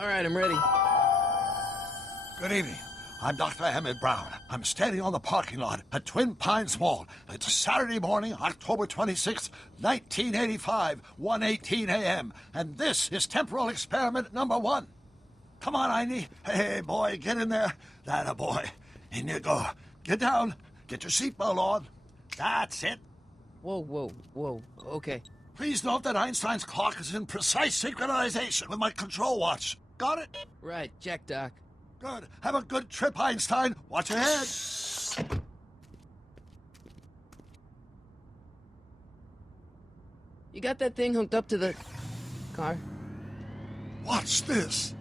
All right, I'm ready. Good evening. I'm Dr. Emmett Brown. I'm standing on the parking lot at Twin Pines Mall. It's Saturday morning, October 26th, 1985, 1:18 a.m. And this is temporal experiment number 1. Come on, Einie. Hey, boy, get in there. That a boy. In you go. Get down. Get your seatbelt on. That's it. Whoa. Okay. Please note that Einstein's clock is in precise synchronization with my control watch. Got it? Right, check, Doc. Good. Have a good trip, Einstein. Watch your head. You got that thing hooked up to the car? Watch this.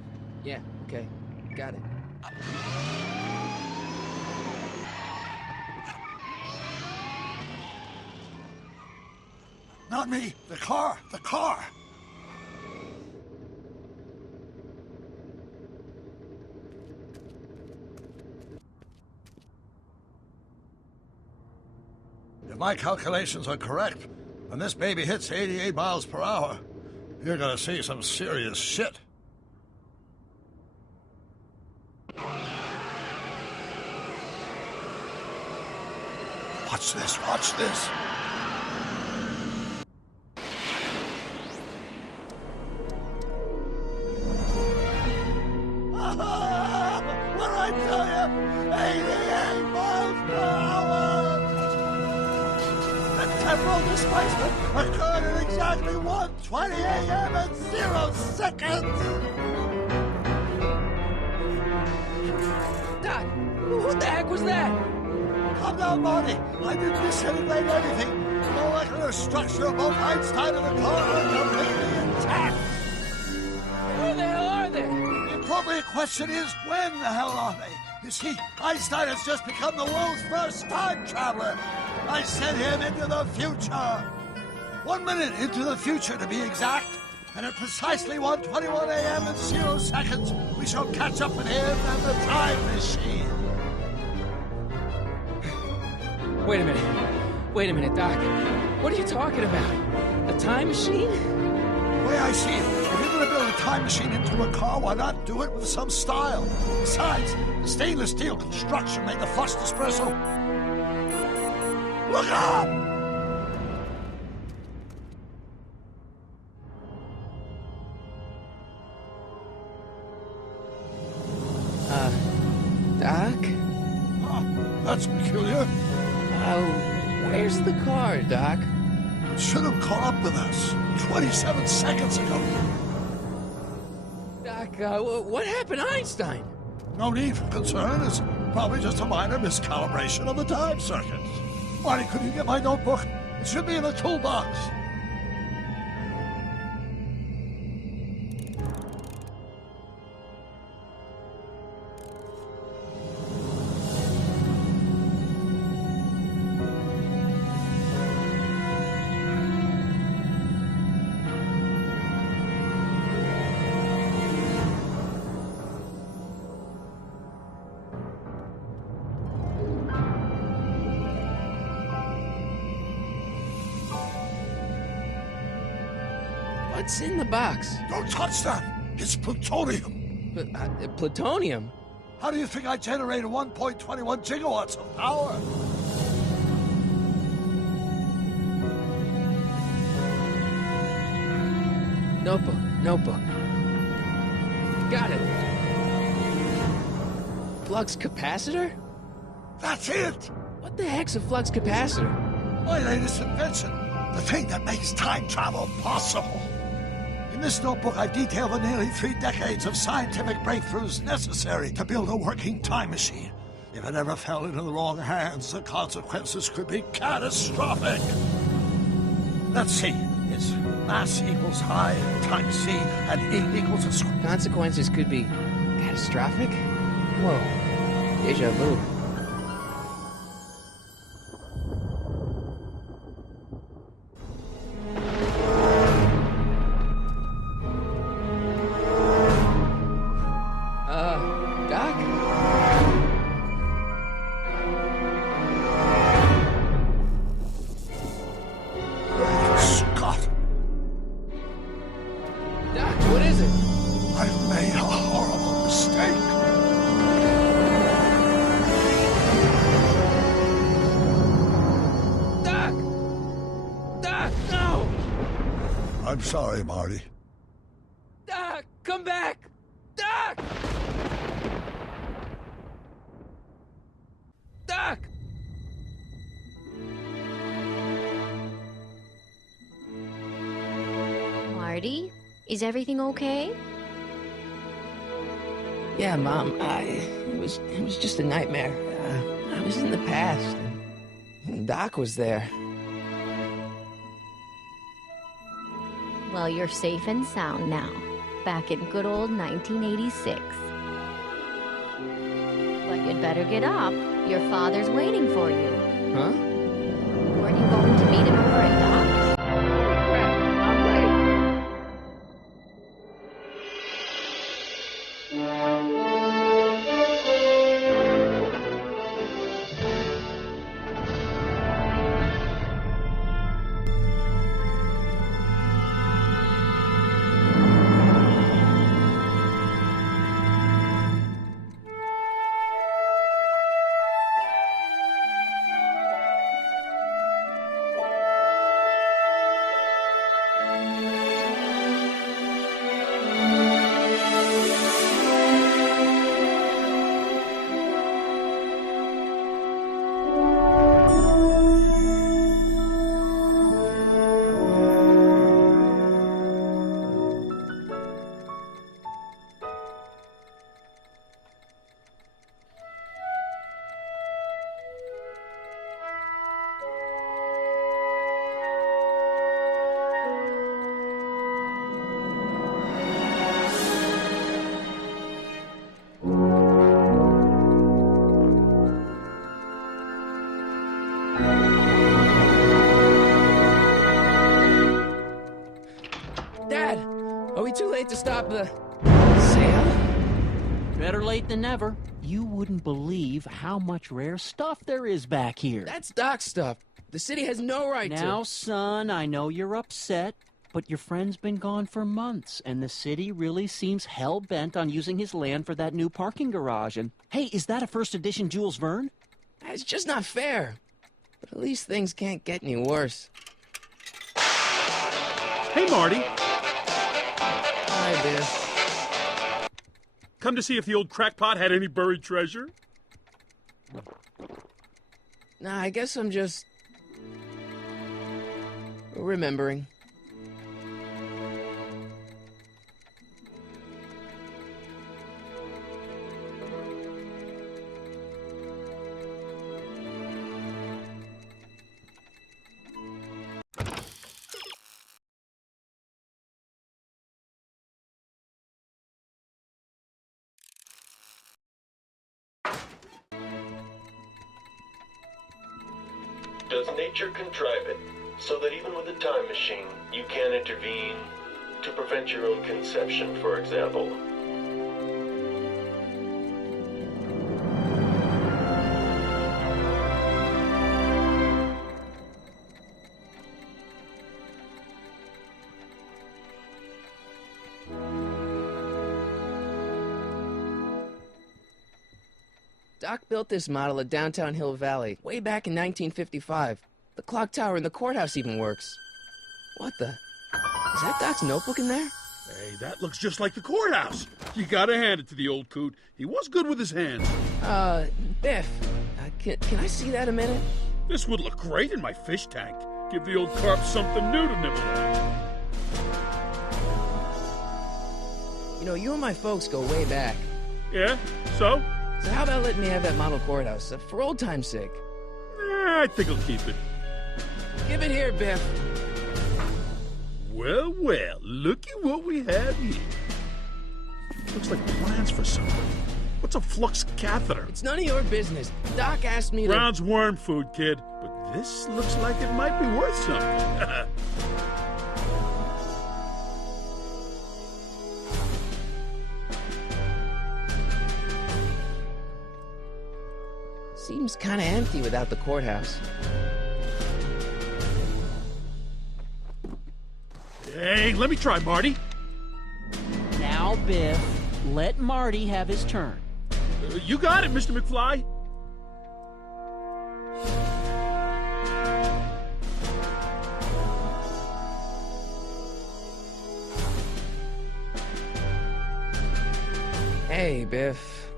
Yeah, okay. Got it. Not me. The car. The car. If my calculations are correct, when this baby hits 88 miles per hour, you're gonna see some serious shit. Watch this, watch this. What did I tell you? 88 miles per hour! The temporal displacement occurred at exactly 1:20 a.m. and 0 seconds! Doc, what the heck was that? Calm down, Marty. I didn't disintegrate anything. The molecular structure of both Einstein and the car are completely intact. Where the hell are they? The appropriate question is, when the hell are they? You see, Einstein has just become the world's first time traveler. I sent him into the future. 1 minute into the future, to be exact. And at precisely 1:21 a.m. and 0 seconds, we shall catch up with him and the time machine. Wait a minute, Doc. What are you talking about? A time machine? The way I see it, if you're going to build a time machine into a car, why not do it with some style? Besides, the stainless steel construction made the flushed espresso. Look up! Doc? Huh, that's peculiar. Where's the car, Doc? It should have caught up with us 27 seconds ago. Doc, what happened to Einstein? No need for concern. It's probably just a minor miscalibration of the time circuit. Marty, could you get my notebook? It should be in the toolbox. What's in the box? Don't touch that! It's plutonium! Plutonium? How do you think I generated 1.21 gigawatts of power? Notebook. Got it. Flux capacitor? That's it! What the heck's a flux capacitor? My latest invention. The thing that makes time travel possible. In this notebook, I detail the nearly 3 decades of scientific breakthroughs necessary to build a working time machine. If it ever fell into the wrong hands, the consequences could be catastrophic. Let's see. It's mass equals height times c, and E equals a square. Consequences could be catastrophic? Whoa. Deja vu. Doc? Scott! Doc, what is it? I've made a I'm sorry, Marty. Doc, come back! Doc! Doc! Marty, is everything okay? Yeah, Mom, it was just a nightmare. I was in the past, and Doc was there. Well, you're safe and sound now, back in good old 1986. But you'd better get up. Your father's waiting for you. Huh? Weren't you going to meet him over at Doc's? Crap, I'm late. Dad, are we too late to stop the sale? Better late than never. You wouldn't believe how much rare stuff there is back here. That's Doc's stuff. The city has no right to. Now, son, I know you're upset, but your friend's been gone for months, and the city really seems hell-bent on using his land for that new parking garage. And, hey, is that a first edition Jules Verne? It's just not fair. But at least things can't get any worse. Hey, Marty. Hi, Biff. Come to see if the old crackpot had any buried treasure? Nah, I guess I'm just remembering. Does nature contrive it so that even with a time machine, you can intervene to prevent your own conception, for example? Doc built this model at downtown Hill Valley way back in 1955. The clock tower in the courthouse even works. What the? Is that Doc's notebook in there? Hey, that looks just like the courthouse. You gotta hand it to the old coot. He was good with his hands. Biff, can I see that a minute? This would look great in my fish tank. Give the old carp something new to nibble at. You know, you and my folks go way back. Yeah? So? So how about letting me have that model courthouse, for old time's sake? I think I'll keep it. Give it here, Biff. Well, well, looky what we have here. Looks like plans for something. What's a flux catheter? It's none of your business. Doc asked me to... Brown's worm food, kid. But this looks like it might be worth something. Seems kind of empty without the courthouse. Hey, let me try, Marty. Now, Biff, let Marty have his turn. You got it, Mr. McFly. Hey, Biff.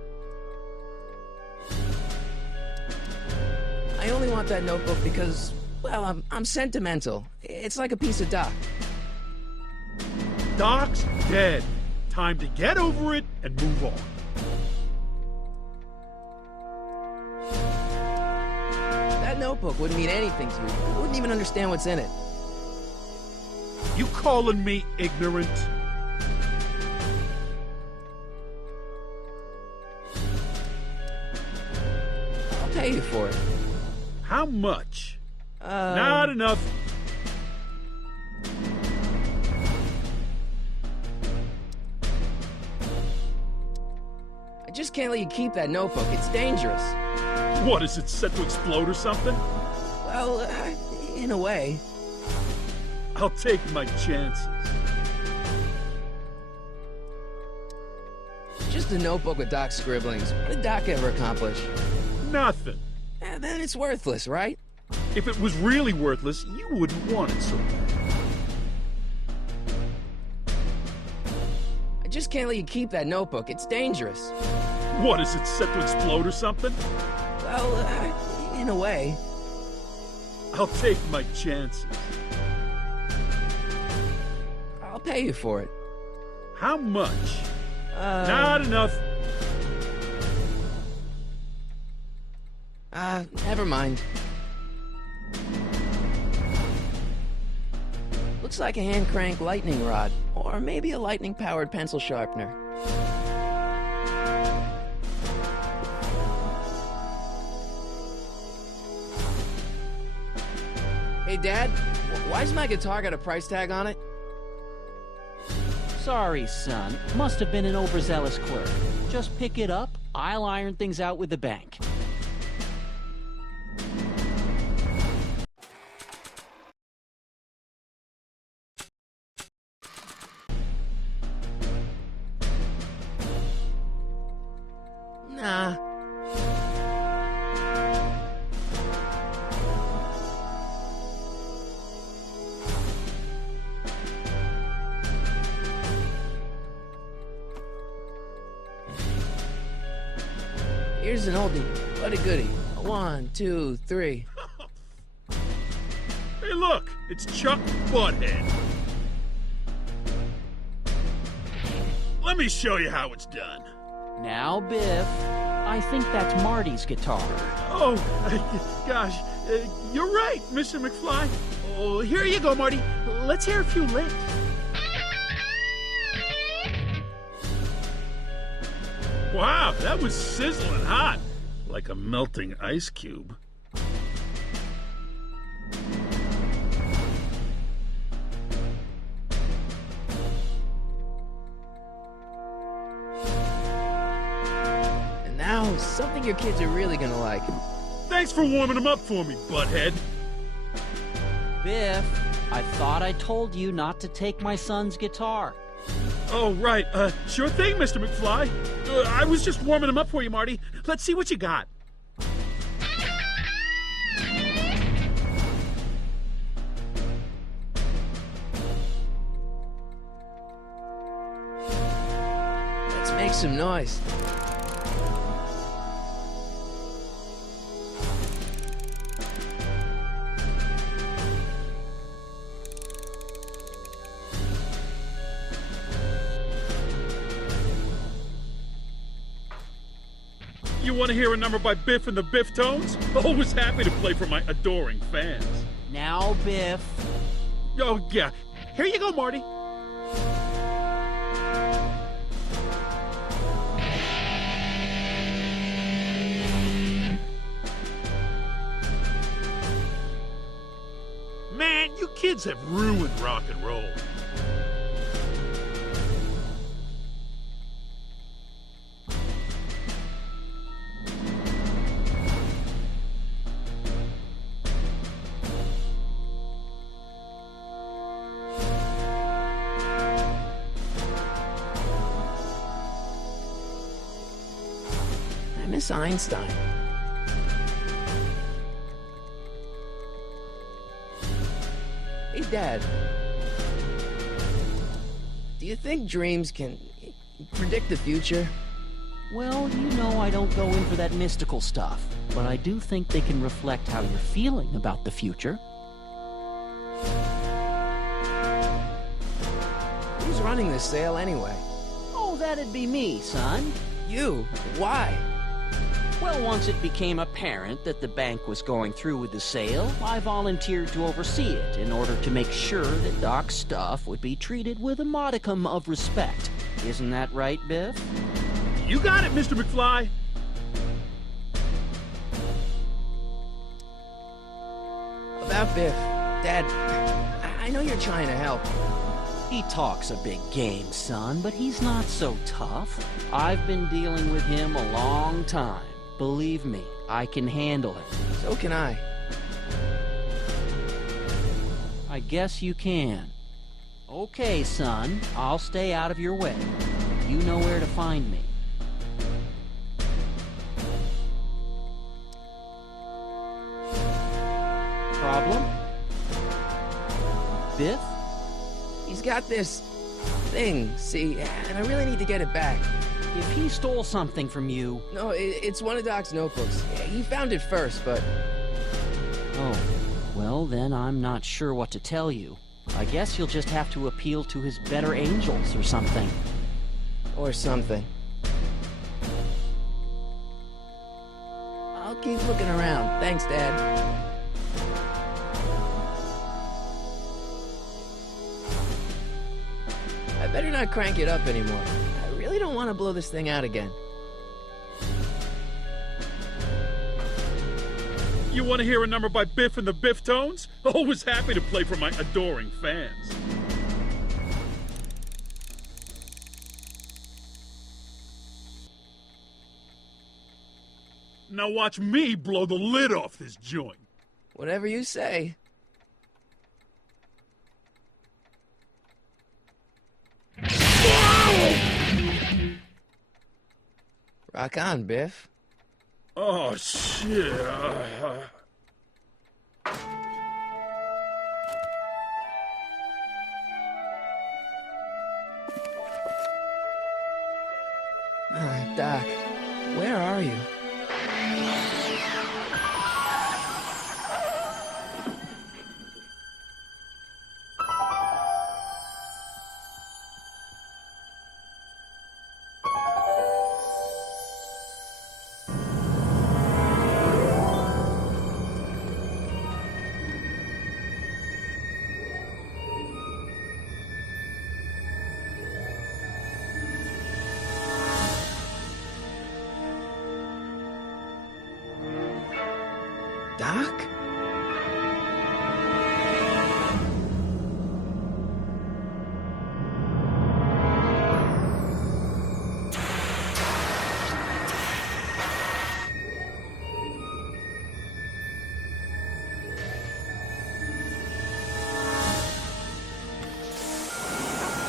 I only want that notebook because, well, I'm sentimental. It's like a piece of Doc. Doc's dead. Time to get over it and move on. That notebook wouldn't mean anything to you. You wouldn't even understand what's in it. You calling me ignorant? I'll pay you for it. How much? Not enough. I just can't let you keep that notebook. It's dangerous. What, is it set to explode or something? Well, in a way. I'll take my chances. Just a notebook with Doc's scribblings. What did Doc ever accomplish? Nothing. Then it's worthless, right? If it was really worthless, you wouldn't want it so bad. I just can't let you keep that notebook. It's dangerous. What, is it set to explode or something? Well, in a way. I'll take my chances. I'll pay you for it. How much? Not enough. Never mind. Looks like a hand-crank lightning rod, or maybe a lightning-powered pencil sharpener. Hey, Dad, why's my guitar got a price tag on it? Sorry, son. Must have been an overzealous clerk. Just pick it up. I'll iron things out with the bank. Nah. Here's an oldie, but a goodie. 1, 2, 3. Hey, look! It's Chuck Butthead. Let me show you how it's done. Now, Biff, I think that's Marty's guitar. Oh, gosh. You're right, Mr. McFly. Oh, here you go, Marty. Let's hear a few licks. Wow, that was sizzling hot. Like a melting ice cube. And now, something your kids are really gonna like. Thanks for warming them up for me, butthead. Biff, I thought I told you not to take my son's guitar. Oh, right. Sure thing, Mr. McFly. I was just warming them up for you, Marty. Let's see what you got. Let's make some noise. You want to hear a number by Biff and the Biff Tones? Always happy to play for my adoring fans. Now, Biff. Oh, yeah. Here you go, Marty. Man, you kids have ruined rock and roll. I miss Einstein. Hey, Dad. Do you think dreams can predict the future? Well, you know I don't go in for that mystical stuff, but I do think they can reflect how you're feeling about the future. Who's running this sale anyway? Oh, that'd be me, son. You? Why? Well, once it became apparent that the bank was going through with the sale, I volunteered to oversee it in order to make sure that Doc's stuff would be treated with a modicum of respect. Isn't that right, Biff? You got it, Mr. McFly. About Biff. Dad, I know you're trying to help. He talks a big game, son, but he's not so tough. I've been dealing with him a long time. Believe me, I can handle it. So can I. I guess you can. Okay, son, I'll stay out of your way. You know where to find me. Problem? Biff? He's got this thing, see, and I really need to get it back. If he stole something from you... No, it's one of Doc's notebooks. He found it first, but... Oh, well then I'm not sure what to tell you. I guess you'll just have to appeal to his better angels or something. Or something. I'll keep looking around. Thanks, Dad. I better not crank it up anymore. I really don't want to blow this thing out again. You want to hear a number by Biff and the Biff Tones? Always happy to play for my adoring fans. Now watch me blow the lid off this joint. Whatever you say. Rock on, Biff. Oh, shit. Doc, where are you? Doc?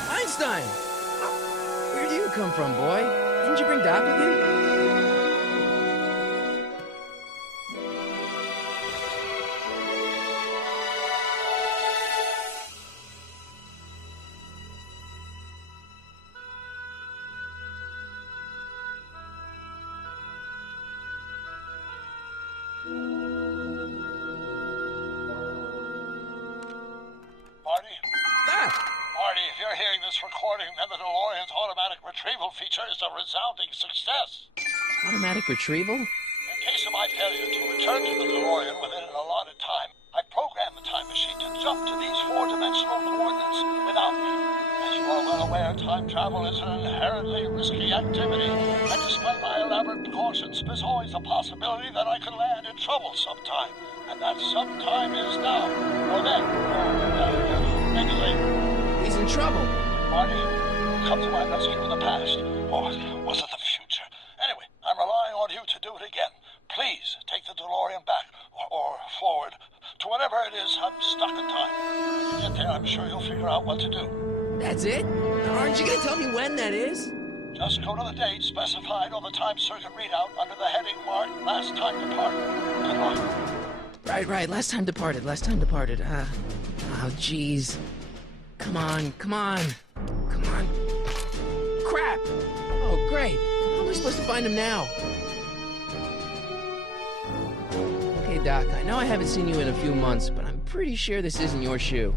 Einstein! Where do you come from, boy? Didn't you bring Doc with you? Marty, if you're hearing this recording, then the DeLorean's automatic retrieval feature is a resounding success. Automatic retrieval? In case of my failure to return to the DeLorean within an allotted time, I programmed the time machine to jump to these four-dimensional coordinates without me. As you are well aware, time travel is an inherently risky activity, and despite my elaborate precautions, there's always a possibility that I could land in trouble sometime, and that sometime is now, or then, or maybe later. He's in trouble. Marty, come to my rescue in the past, or was it the future? Anyway, I'm relying on you to do it again. Please take the DeLorean back, or forward, to whatever it is I'm stuck in time. When you get there, I'm sure you'll figure out what to do. That's it? Aren't you gonna tell me when that is? Just go to the date specified on the time circuit readout under the heading marked Last Time Departed. Good luck. Right. Last time departed. Oh, jeez. Come on. Crap! Oh, great. How am I supposed to find him now? Okay, Doc, I know I haven't seen you in a few months, but I'm pretty sure this isn't your shoe.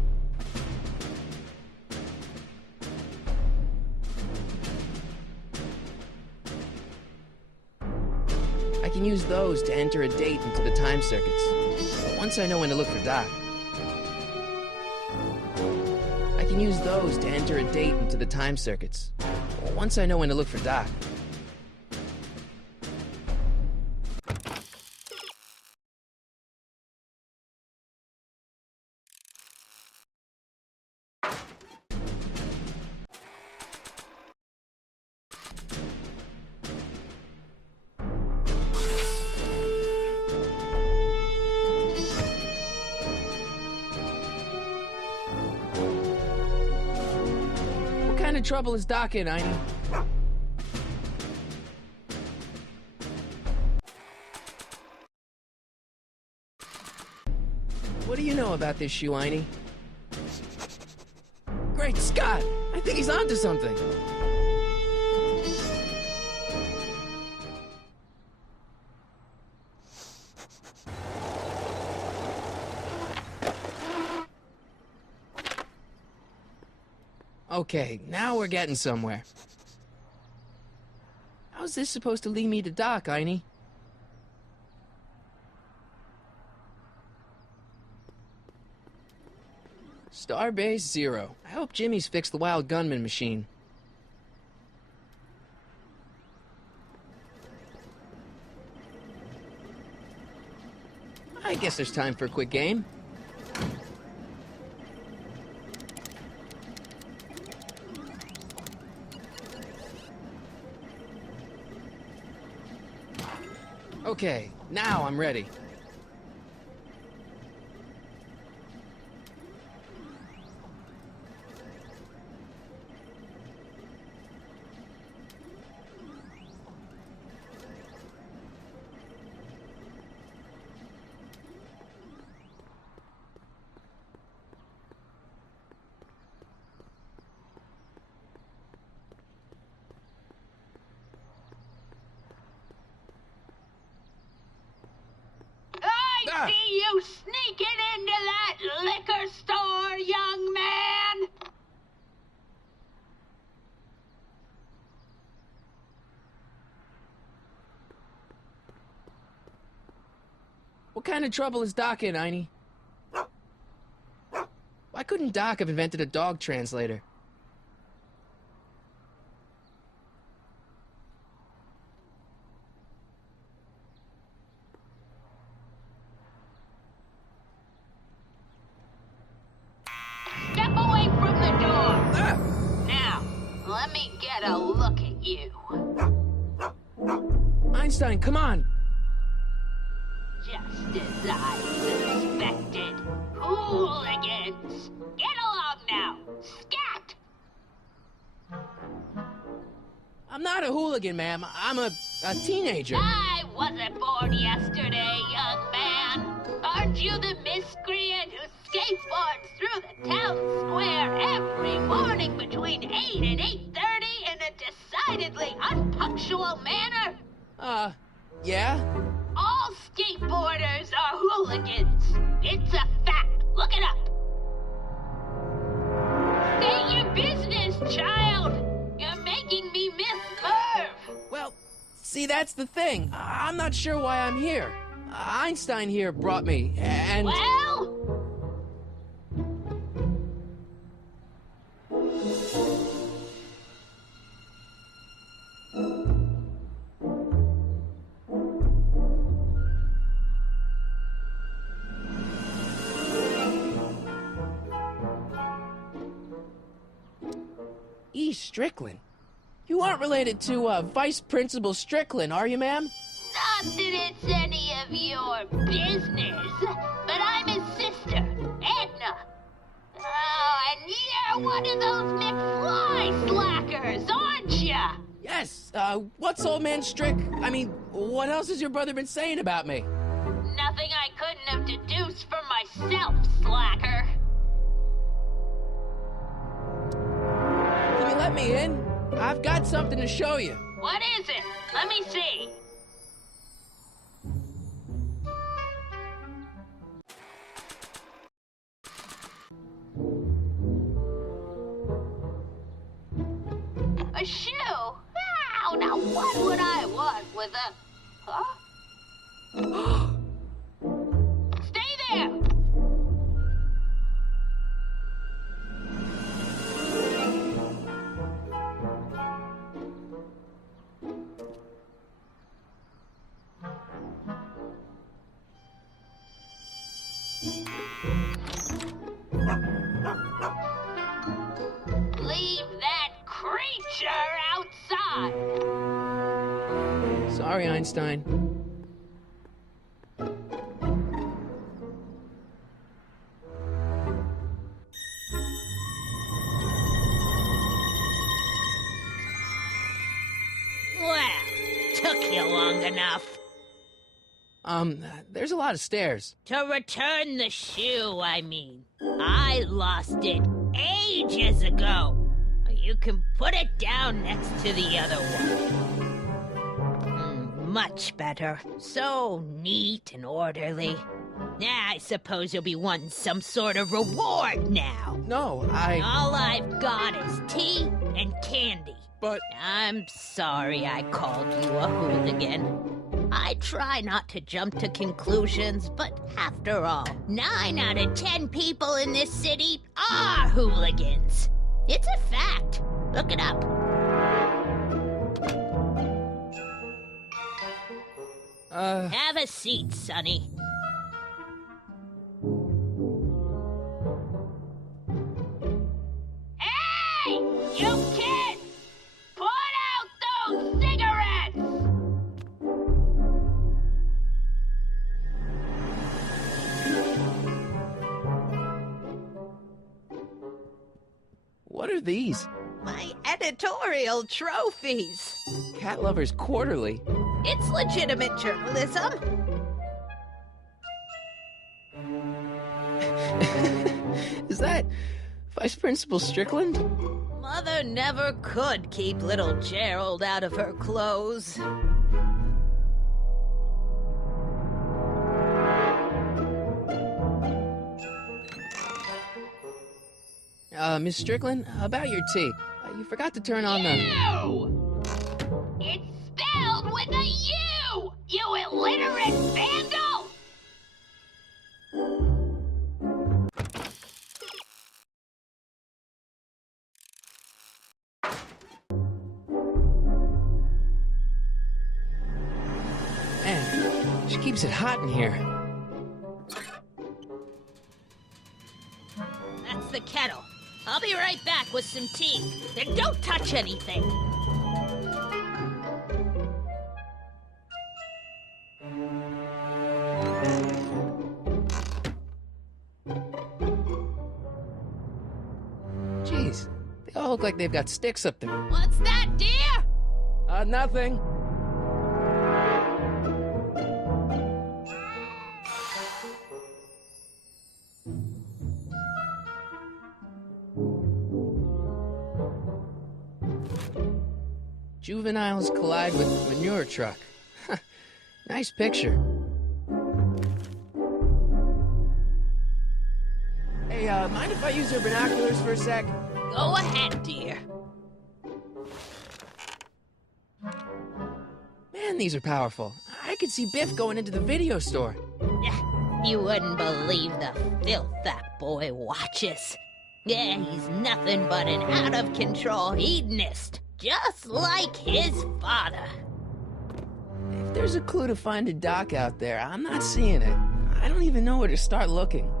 I can use those to enter a date into the time circuits. But once I know when to look for Doc. I can use those to enter a date into the time circuits. Well, once I know when to look for Doc. What kind of trouble is Doc in, Einie? What do you know about this shoe, Einie? Great Scott! I think he's onto something! Okay, now we're getting somewhere. How's this supposed to lead me to Doc, Einie? Starbase 0. I hope Jimmy's fixed the Wild Gunman machine. I guess there's time for a quick game. Okay, now I'm ready. I see you sneaking into that liquor store, young man! What kind of trouble is Doc in, Einie? Why couldn't Doc have invented a dog translator? Step away from the door! Now, let me get a look at you. Einstein, come on! Just as I suspected. Hooligans! Get along now! Scat! I'm not a hooligan, ma'am. I'm a teenager. I wasn't born yesterday, young man. Aren't you the miscreant who skateboards through the town square every morning between 8 and 8:30 in a decidedly unpunctual manner? Yeah? All skateboarders are hooligans. It's a fact. Look it up. State your business, child. You're making me miss Merv. Well, see, that's the thing. I'm not sure why I'm here. Einstein here brought me, and... Well? E. Strickland? You aren't related to, Vice Principal Strickland, are you, ma'am? Not that it's any of your business, but I'm his sister, Edna. Oh, and you're one of those McFly slackers, aren't ya? Yes, what's old man I mean, what else has your brother been saying about me? Nothing I couldn't have deduced for myself, slacker. Can you let me in? I've got something to show you. What is it? Let me see. A shoe? Wow, now what would I want with a... Huh? Stay there! Leave that creature outside! Sorry, Einstein. Well, took you long enough. There's a lot of stairs. To return the shoe, I mean. I lost it ages ago. You can put it down next to the other one. Much better. So neat and orderly. I suppose you'll be wanting some sort of reward now. No, All I've got is tea and candy. But... I'm sorry I called you a hooligan. I try not to jump to conclusions, but after all, 9 out of 10 people in this city are hooligans. It's a fact. Look it up. Have a seat, Sonny. Hey! You kids! Put out those cigarettes! what are these? My editorial trophies. Cat Lovers Quarterly. It's legitimate journalism. Is that Vice Principal Strickland? Mother never could keep little Gerald out of her clothes. Miss Strickland, about your tea. You forgot to turn on the... U! It's spelled with a U! You illiterate vandal! Man, she keeps it hot in here. That's the kettle. I'll be right back with some tea. And don't touch anything. Jeez, they all look like they've got sticks up there. What's that, dear? Nothing. Juveniles collide with manure truck. Nice picture. Hey, mind if I use your binoculars for a sec? Go ahead, dear. Man, these are powerful. I could see Biff going into the video store. You wouldn't believe the filth that boy watches. Yeah, he's nothing but an out-of-control hedonist. Just like his father. If there's a clue to find a doc out there, I'm not seeing it. I don't even know where to start looking.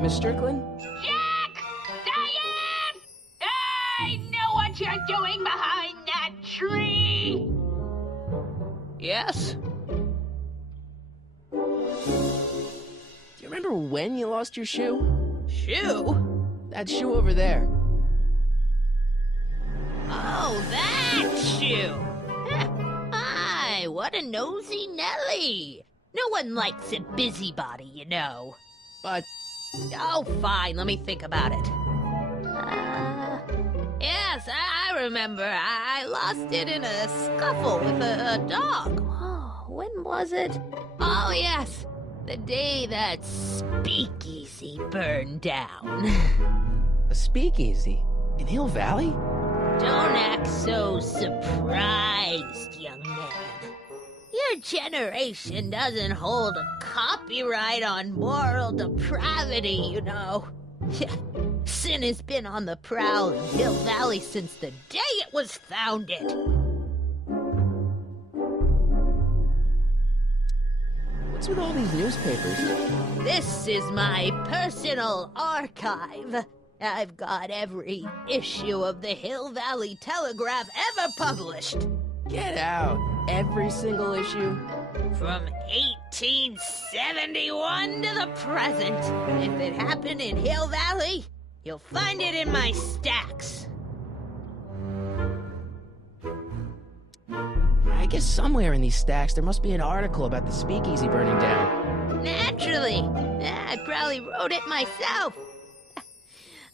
Miss Strickland? Jack! Diane! I know what you're doing behind that tree! Yes? Do you remember when you lost your shoe? Shoe? That shoe over there. Oh, that shoe! Hi, what a nosy Nelly! No one likes a busybody, you know. But... Oh, fine, let me think about it. Yes, I I remember. I lost it in a scuffle with a dog. Oh, when was it? Oh, yes. The day that speakeasy burned down. A speakeasy? In Hill Valley? Don't act so surprised, young man. Your generation doesn't hold a copyright on moral depravity, you know. Sin has been on the prowl in Hill Valley since the day it was founded. What's with all these newspapers? This is my personal archive. I've got every issue of the Hill Valley Telegraph ever published. Get out. Every single issue? From 1871 to the present. If it happened in Hill Valley, you'll find it in my stacks. I guess somewhere in these stacks there must be an article about the speakeasy burning down. Naturally. I probably wrote it myself.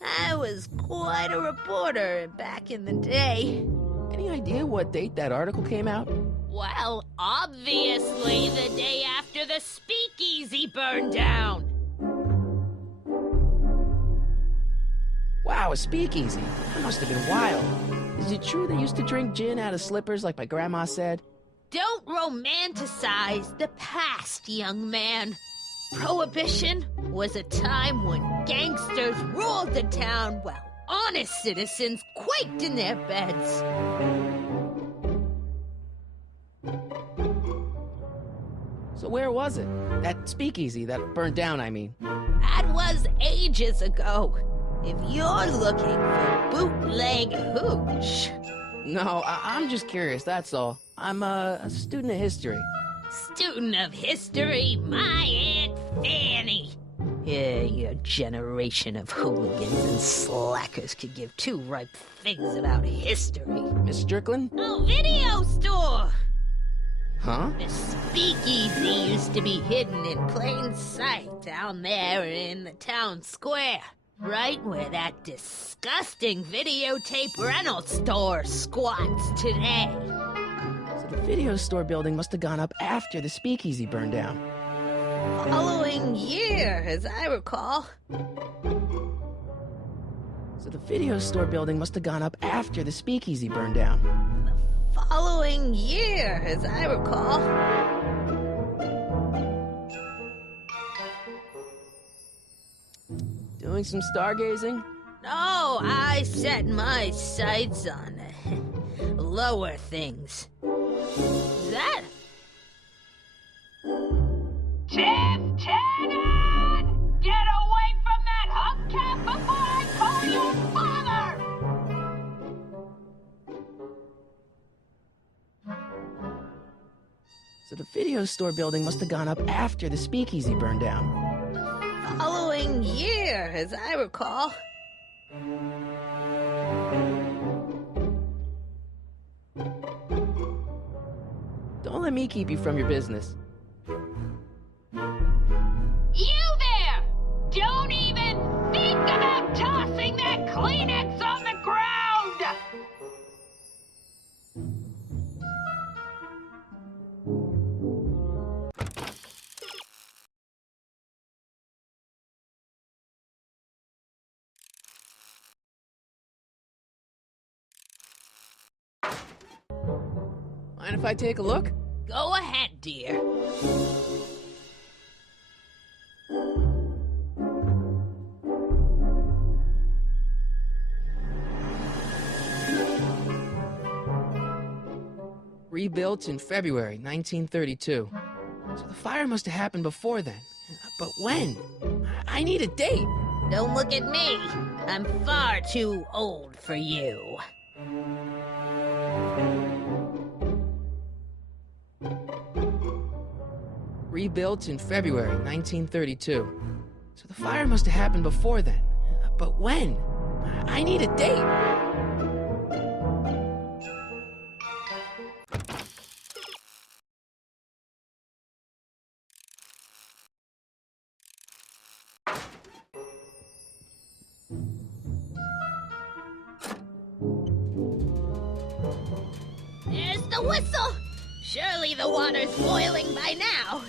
I was quite a reporter back in the day. Any idea what date that article came out? Well, obviously the day after the speakeasy burned down. Wow, a speakeasy. That must have been wild. Is it true they used to drink gin out of slippers like my grandma said? Don't romanticize the past, young man. Prohibition was a time when gangsters ruled the town while honest citizens quaked in their beds. So where was it? That speakeasy that burned down, I mean. That was ages ago. If you're looking for bootleg hooch. No, I'm just curious, that's all. I'm a student of history. Student of history, my Aunt Fanny. Yeah, your generation of hooligans and slackers could give two ripe figs about history. Miss Strickland? Oh, video store! Huh? The speakeasy used to be hidden in plain sight down there in the town square. Right where that disgusting videotape rental store squats today. So the video store building must have gone up after the speakeasy burned down. Following year, as I recall. So the video store building must have gone up after the speakeasy burned down. Following year, as I recall. Doing some stargazing? No, I set my sights on lower things. Is that? Tim Tannen! Get away from that hubcap before I call your father! So the video store building must have gone up after the speakeasy burned down. Following year, as I recall. Don't let me keep you from your business. You there! Don't even think about tossing that Kleenex on the ground! Mind if I take a look? Go ahead, dear. Rebuilt in February 1932. So the fire must have happened before then. But when? I need a date. Don't look at me. I'm far too old for you. Rebuilt in February 1932. So the fire must have happened before then. But when? I need a date. the whistle! Surely the water's boiling by now.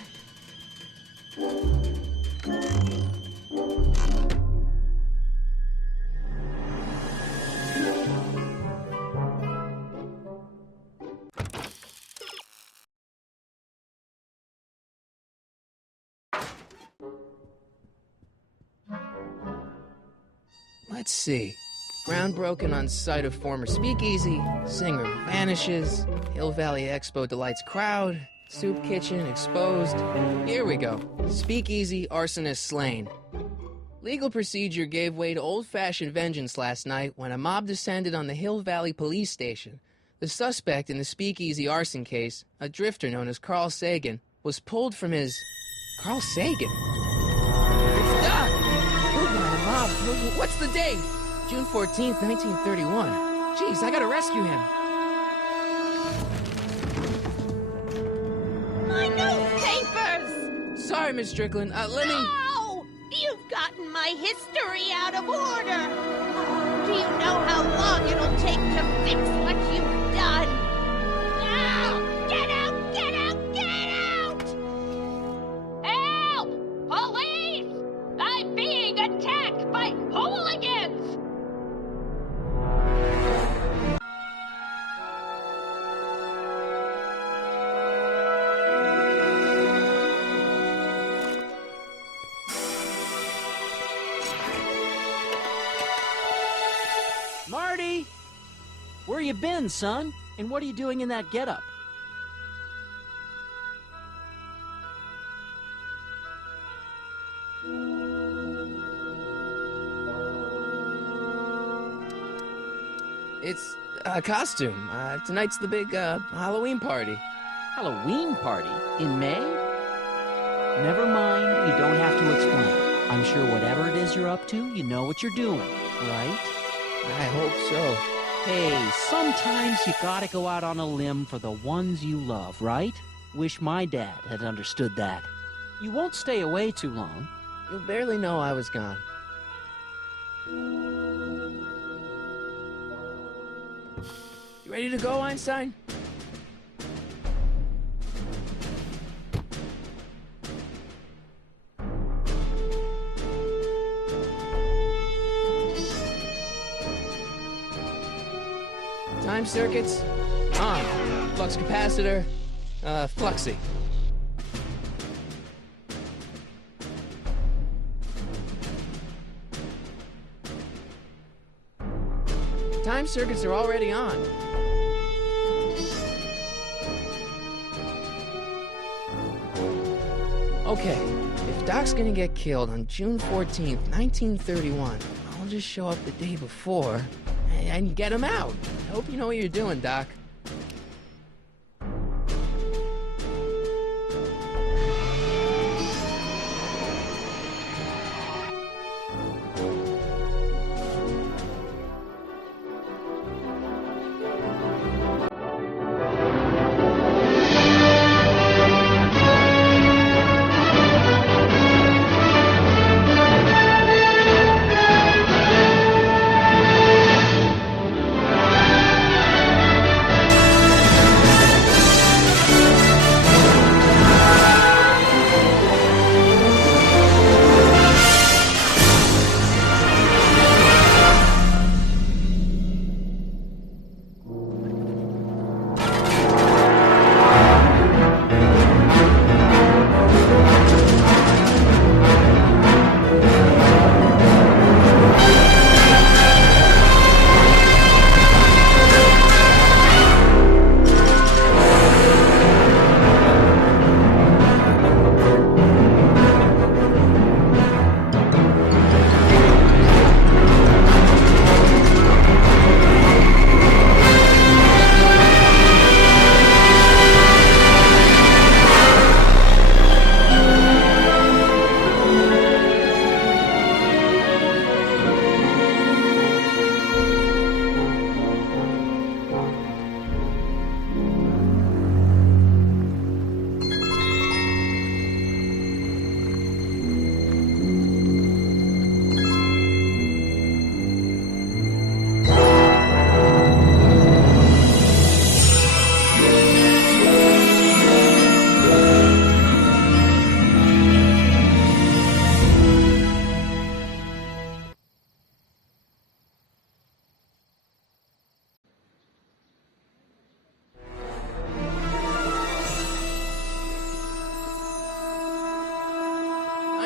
Let's see. Ground broken on site of former speakeasy, singer vanishes, Hill Valley Expo delights crowd, soup kitchen exposed. Here we go. Speakeasy, arsonist slain. Legal procedure gave way to old-fashioned vengeance last night when a mob descended on the Hill Valley police station. The suspect in the speakeasy arson case, a drifter known as Carl Sagan, was pulled from his... Carl Sagan? It's Doc! Killed by a mob. What's the date? June 14th, 1931. Jeez, I gotta rescue him. My newspapers! Sorry, Miss Strickland. Let me... No! You've gotten my history out of order. Do you know how long it'll take to fix what you've done? Now! Get out! Get out! Get out! Help! Police! I'm being attacked by hooligans! Marty! Where you been, son? And what are you doing in that getup? It's a costume. Tonight's the big, Halloween party. Halloween party? In May? Never mind, you don't have to explain. I'm sure whatever it is you're up to, you know what you're doing, right? I hope so. Hey, sometimes you gotta go out on a limb for the ones you love, right? Wish my dad had understood that. You won't stay away too long. You'll barely know I was gone. You ready to go, Einstein? Time circuits on. Flux capacitor, fluxy. Time circuits are already on. Okay, if Doc's gonna get killed on June 14th, 1931, I'll just show up the day before and get him out. I hope you know what you're doing, Doc.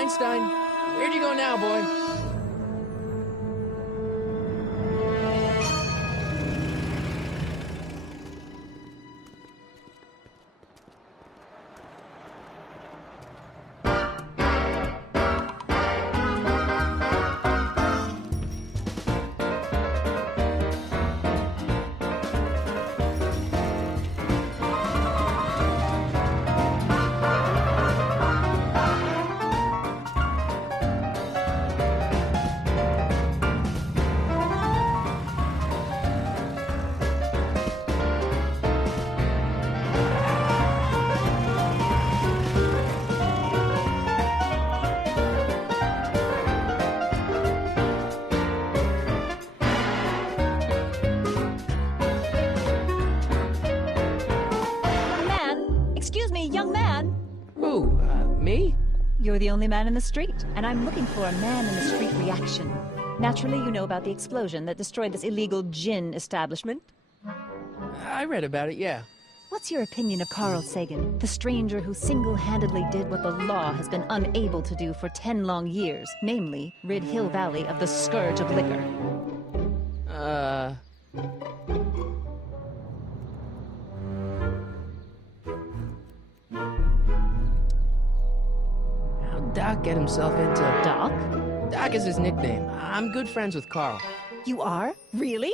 Einstein, where'd you go now, boy? Me? You're the only man in the street, and I'm looking for a man in the street reaction. Naturally, you know about the explosion that destroyed this illegal gin establishment. I read about it, yeah. What's your opinion of Carl Sagan, the stranger who single-handedly did what the law has been unable to do for 10 long years, namely, rid Hill Valley of the scourge of liquor? How'd Doc get himself into... Doc? Doc is his nickname. I'm good friends with Carl. You are? Really?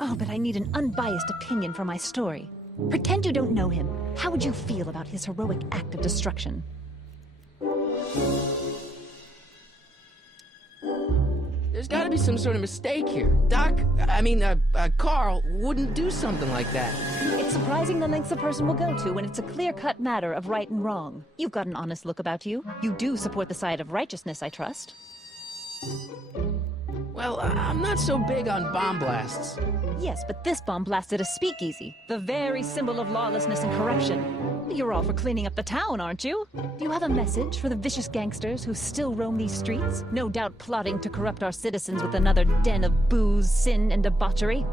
Oh, but I need an unbiased opinion for my story. Pretend you don't know him. How would you feel about his heroic act of destruction? There's gotta be some sort of mistake here. Carl wouldn't do something like that. It's surprising the lengths a person will go to when it's a clear-cut matter of right and wrong. You've got an honest look about you. You do support the side of righteousness, I trust. Well, I'm not so big on bomb blasts. Yes, but this bomb blasted a speakeasy, the very symbol of lawlessness and corruption. You're all for cleaning up the town, aren't you? Do you have a message for the vicious gangsters who still roam these streets, no doubt plotting to corrupt our citizens with another den of booze, sin, and debauchery?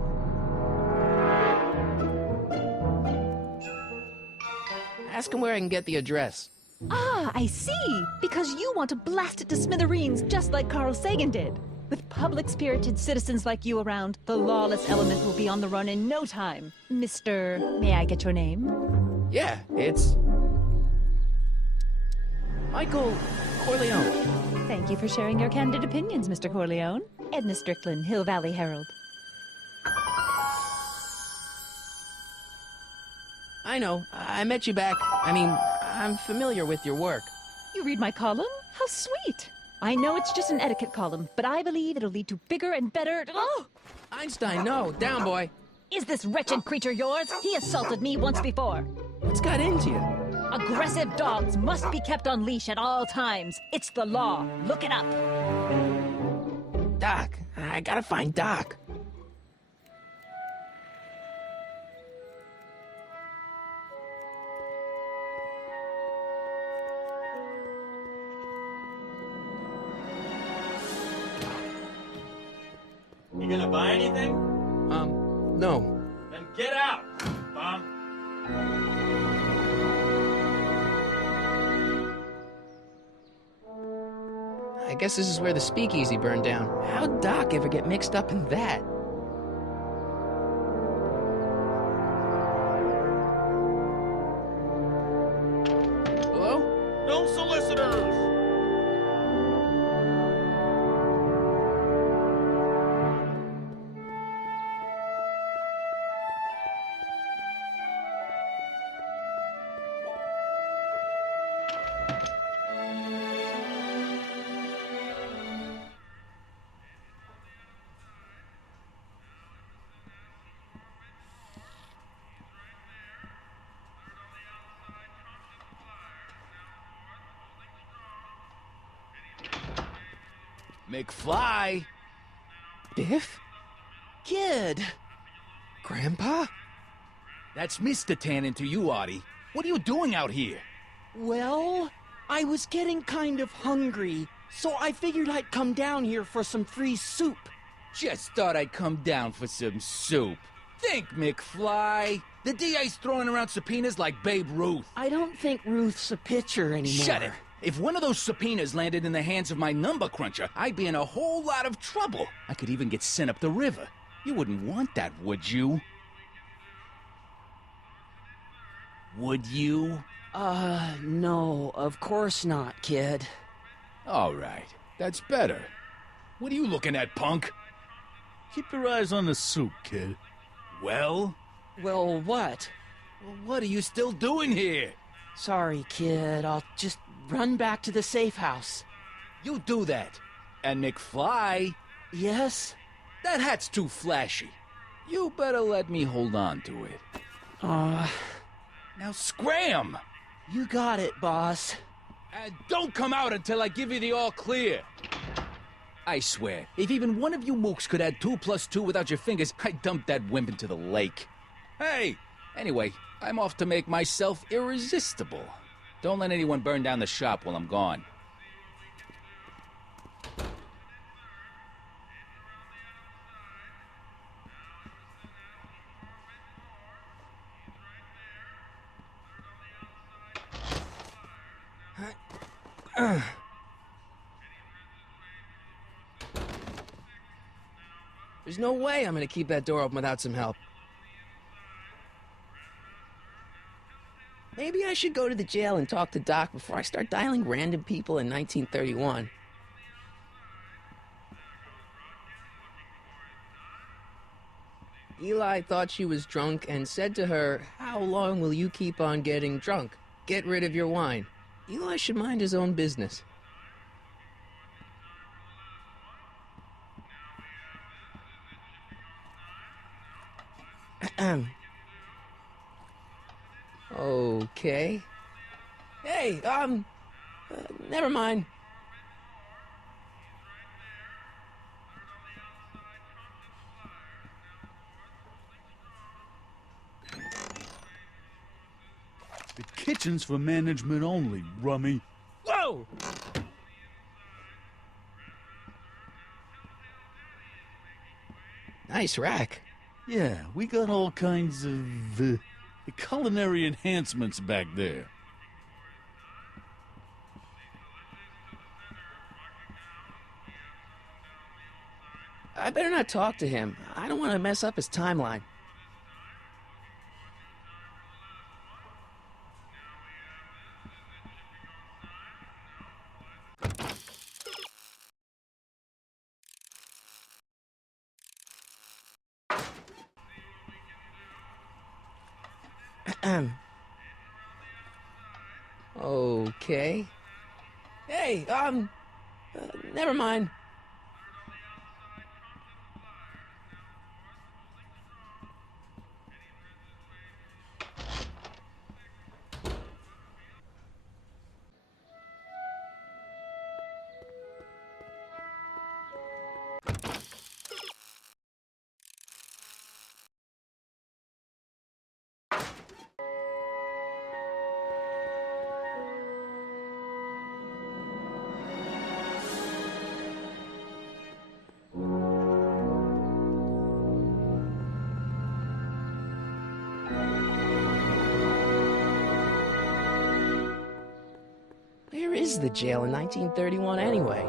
Ask him where I can get the address. Ah, I see! Because you want to blast it to smithereens just like Carl Sagan did. With public-spirited citizens like you around, the lawless element will be on the run in no time. Mr. May I get your name? Yeah, it's... Michael Corleone. Thank you for sharing your candid opinions, Mr. Corleone. Edna Strickland, Hill Valley Herald. I know. I met you back. I'm familiar with your work. You read my column? How sweet! I know it's just an etiquette column, but I believe it'll lead to bigger and better... Oh! Einstein, no. Down, boy. Is this wretched creature yours? He assaulted me once before. What's got into you? Aggressive dogs must be kept on leash at all times. It's the law. Look it up. Doc. I gotta find Doc. You gonna buy anything? No. Then get out, bum. I guess this is where the speakeasy burned down. How'd Doc ever get mixed up in that? Hello? No solicitors! McFly? Biff? Kid! Grandpa? That's Mr. Tannen to you, Artie. What are you doing out here? Well, I was getting kind of hungry, so I figured I'd come down here for some free soup. Just thought I'd come down for some soup. Think, McFly. The DA's throwing around subpoenas like Babe Ruth. I don't think Ruth's a pitcher anymore. Shut it. If one of those subpoenas landed in the hands of my number cruncher, I'd be in a whole lot of trouble. I could even get sent up the river. You wouldn't want that, would you? Would you? No, of course not, kid. All right, that's better. What are you looking at, punk? Keep your eyes on the soup, kid. Well? Well, what? Well, what are you still doing here? Sorry, kid. I'll just run back to the safe house. You do that. And McFly? Yes? That hat's too flashy. You better let me hold on to it. Now scram! You got it, boss. And don't come out until I give you the all clear. I swear, if even one of you mooks could add 2 + 2 without your fingers, I'd dump that wimp into the lake. Hey! Anyway, I'm off to make myself irresistible. Don't let anyone burn down the shop while I'm gone. There's no way I'm gonna keep that door open without some help. Maybe I should go to the jail and talk to Doc before I start dialing random people in 1931. Eli thought she was drunk and said to her, "How long will you keep on getting drunk? Get rid of your wine." Eli should mind his own business. Okay. Hey, never mind. The kitchen's for management only, Rummy. Whoa! Nice rack. Yeah, we got all kinds of culinary enhancements back there. I better not talk to him. I don't want to mess up his timeline. Okay. Hey, never mind. Where is the jail in 1931 anyway?